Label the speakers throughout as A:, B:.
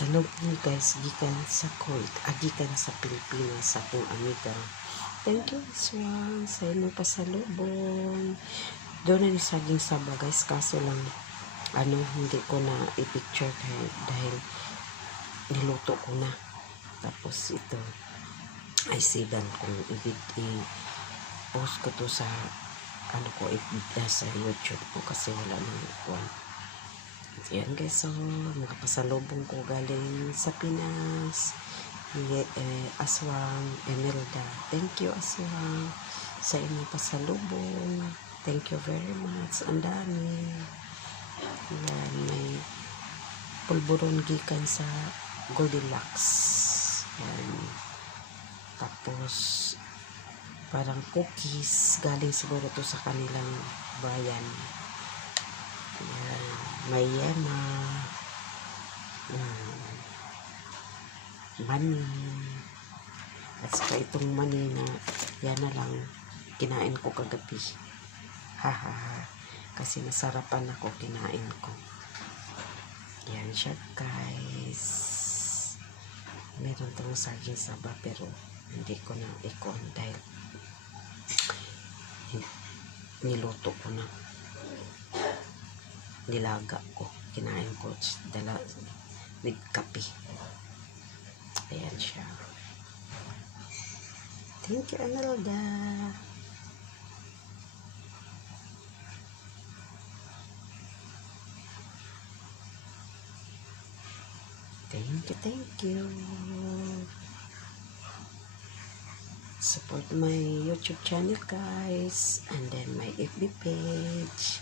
A: Pasalubong guys, gikan sa Kuwait, ah, gikan sa Pilipinas sa akong amiga. Thank you, Swan, sa inyong pasalubong. Doon na ni saging saba guys, kaso lang, ano, hindi ko na i-picture dahil, dahil niluto ko na. Tapos ito, ay sidan kung i-post ko to sa ano ko, i- sa YouTube ko kasi wala nang kuwan. Yan guys, so nakapasalubong ko galing sa Pinas. Ye, eh, Aswang, Emelda. Thank you Aswang sa inyong pasalubong. Thank you very much. Ang dami. Yan, may pulburon gikan sa Goldilocks. Yan. Tapos, parang cookies galing siguro to sa kanilang bayan. Yema. Yan. Mani. At saka itong mani na yan na lang kinain ko kagabi. Ha ha ha. Kasi nasarapan ako kinain ko. Yan siya guys. Meron tong saging saba pero hindi ko na ikon dahil niluto ko na nilaga ko. Kinain ko. Dala. With kape ayan siya. Thank you Amelda. Thank you thank you. Support my youtube channel guys. And then my fb page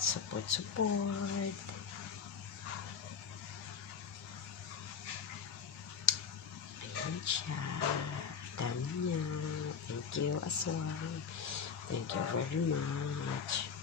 A: support support. Dami niya thank you. Aswang thank you very much